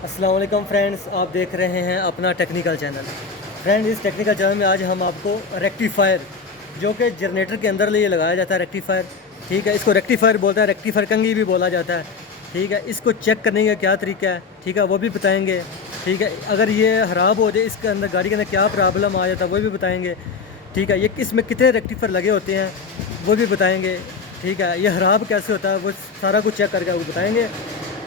अस्सलाम वालेकुम फ्रेंड्स, आप देख रहे हैं अपना टेक्निकल चैनल। फ्रेंड्स, इस टेक्निकल चैनल में आज हम आपको रेक्टिफायर, जो कि जनरेटर के अंदर लिए लगाया जाता है रेक्टिफायर, ठीक है, इसको रेक्टिफायर बोलता है, रेक्टिफायर कंघी भी बोला जाता है, ठीक है। इसको चेक करने का क्या तरीका है, ठीक है, वो भी बताएंगे, ठीक है। अगर ये ख़राब हो जाए, इसके अंदर गाड़ी के अंदर क्या प्रॉब्लम आ जाता है वो भी बताएंगे, ठीक है। ये इसमें कितने रेक्टिफायर लगे होते हैं वो भी बताएंगे, ठीक है। ये ख़राब कैसे होता है वो सारा कुछ चेक करके वो बताएंगे।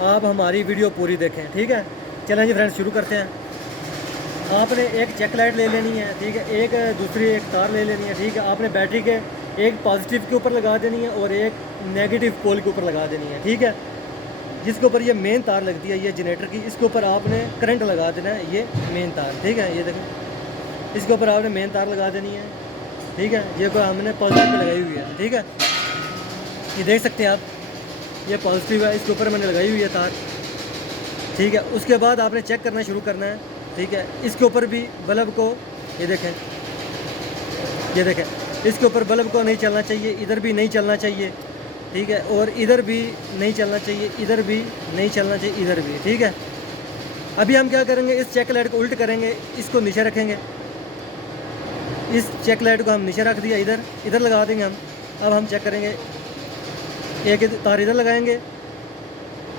आप हमारी वीडियो पूरी देखें, ठीक है। चलें जी फ्रेंड्स, शुरू करते हैं। आपने एक चेक लाइट ले लेनी है, ठीक है, एक दूसरी एक तार ले लेनी है, ठीक है। आपने बैटरी के एक पॉजिटिव के ऊपर लगा देनी है और एक नेगेटिव पोल के ऊपर लगा देनी है, ठीक है। जिसके ऊपर ये मेन तार लगती है, ये जनरेटर की, इसके ऊपर आपने करंट लगा देना है, ये मेन तार, ठीक है। ये देखें, इसके ऊपर आपने मेन तार लगा देनी है, ठीक है। ये को हमने पॉजिटिव पे लगाई हुई है, ठीक है। ये देख सकते हैं आप, ये पॉजिटिव है, इसके ऊपर मैंने लगाई हुई है तार, ठीक है। उसके बाद आपने चेक करना शुरू करना है, ठीक है। इसके ऊपर भी बल्ब को, ये देखें, ये देखें, इसके ऊपर बल्ब को नहीं चलना चाहिए, इधर भी नहीं चलना चाहिए, ठीक है। और इधर भी नहीं चलना चाहिए, इधर भी नहीं चलना चाहिए, इधर भी, ठीक है। अभी हम क्या करेंगे, इस चेक लाइट को उल्ट करेंगे, इसको नीचे रखेंगे, इस चेक लाइट को हम नीचे रख दिया, इधर इधर लगा देंगे हम। अब हम चेक करेंगे, एक तार इधर लगाएंगे,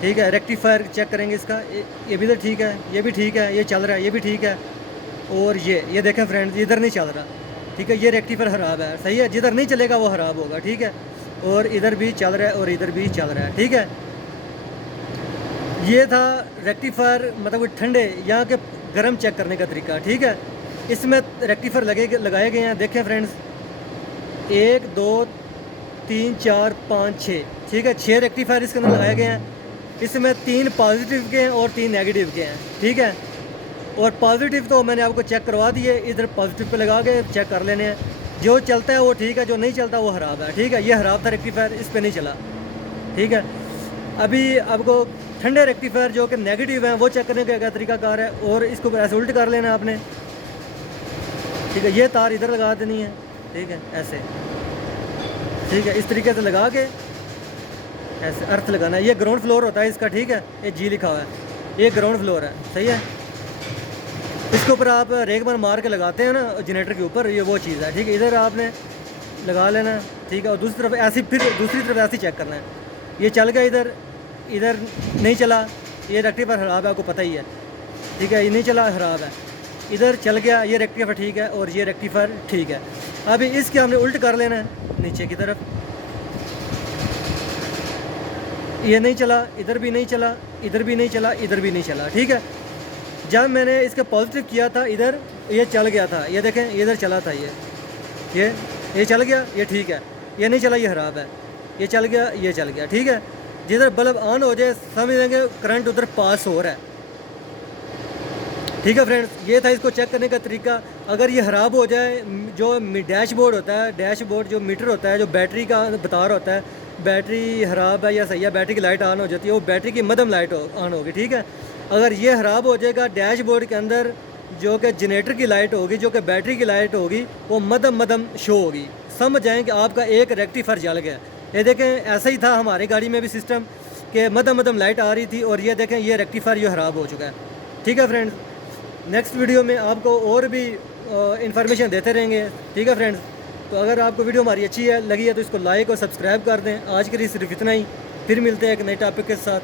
ठीक है। रेक्टिफायर चेक करेंगे इसका, ये भी तो ठीक है, ये भी ठीक है, ये चल रहा है, ये भी ठीक है। और ये देखें फ्रेंड्स, इधर नहीं चल रहा, ठीक है। ये रेक्टिफायर ख़राब है, सही है, जिधर नहीं चलेगा वो ख़राब होगा, ठीक है। और इधर भी चल रहा है और इधर भी चल रहा है, ठीक है। ये था रेक्टिफायर, मतलब ठंडे यहाँ के गर्म चेक करने का तरीका, ठीक है। इसमें रेक्टिफायर लगाए गए हैं, देखें फ्रेंड्स, 1 2 3 4 5 6, ठीक है। 6 रेक्टिफायर इसके अंदर लगाए गए हैं। इसमें 3 पॉजिटिव के हैं और 3 नेगेटिव के हैं, ठीक है। और पॉजिटिव तो मैंने आपको चेक करवा दिए, इधर पॉजिटिव पे लगा के चेक कर लेने हैं। जो चलता है वो ठीक है, जो नहीं चलता वो ख़राब है, ठीक है। ये ख़राब था रेक्टिफायर, इस पर नहीं चला, ठीक है। अभी आपको ठंडे रेक्टिफायर जो कि नेगेटिव हैं वो चेक करने का क्या तरीकाकार है, और इसको ऐसे उल्ट कर लेना आपने, ठीक है। ये तार इधर लगा देनी है, ठीक है, ऐसे, ठीक है। इस तरीके से लगा के ऐसे अर्थ लगाना है। ये ग्राउंड फ्लोर होता है इसका, ठीक है, ये जी लिखा हुआ है, ये ग्राउंड फ्लोर है, सही है। इसके ऊपर आप रेक मार के लगाते हैं ना जनरेटर के ऊपर, ये वो चीज़ है, ठीक है। इधर आपने लगा लेना, ठीक है। और दूसरी तरफ ऐसी, फिर दूसरी तरफ ऐसे चेक करना है। ये चल गया इधर, इधर नहीं चला, ये रेक्टिफायर ख़राब है, आपको पता ही है, ठीक है। ये नहीं चला, ख़राब है। इधर चल गया, ये रेक्टिफायर ठीक है और ये रेक्टिफायर ठीक है। अभी इसके हमने उल्ट कर लेना है नीचे की तरफ, ये नहीं चला, इधर भी नहीं चला, इधर भी नहीं चला, इधर भी नहीं चला, ठीक है। जब मैंने इसका पॉजिटिव किया था इधर, ये चल गया था, ये देखें, ये इधर चला था, ये चल गया, ये ठीक है। ये नहीं चला, ये ख़राब है। ये चल गया, ये चल गया, ठीक है। जिधर बल्ब ऑन हो जाए समझ लेंगे करंट उधर पास हो रहा है, ठीक है फ्रेंड्स। ये था इसको चेक करने का तरीका। अगर ये ख़राब हो जाए, जो डैशबोर्ड होता है, डैशबोर्ड जो मीटर होता है, जो बैटरी का बता रहा होता है बैटरी ख़राब है या सही है, बैटरी की लाइट ऑन हो जाती है, वो बैटरी की मध्यम लाइट ऑन होगी, ठीक है। अगर ये ख़राब हो जाएगा, डैशबोर्ड के अंदर जो कि जनरेटर की लाइट होगी, जो कि बैटरी की लाइट होगी, वो मध्यम शो होगी। समझ जाएँ कि आपका एक रेक्टिफायर जल गया। ये देखें, ऐसा ही था हमारी गाड़ी में भी सिस्टम कि मध्यम लाइट आ रही थी, और ये देखें, ये रेक्टिफायर ये ख़राब हो चुका है, ठीक है फ्रेंड्स। नेक्स्ट वीडियो में आपको और भी इंफॉर्मेशन देते रहेंगे, ठीक है फ्रेंड्स। तो अगर आपको वीडियो हमारी अच्छी है लगी है तो इसको लाइक और सब्सक्राइब कर दें। आज के लिए सिर्फ इतना ही, फिर मिलते हैं एक नए टॉपिक के साथ।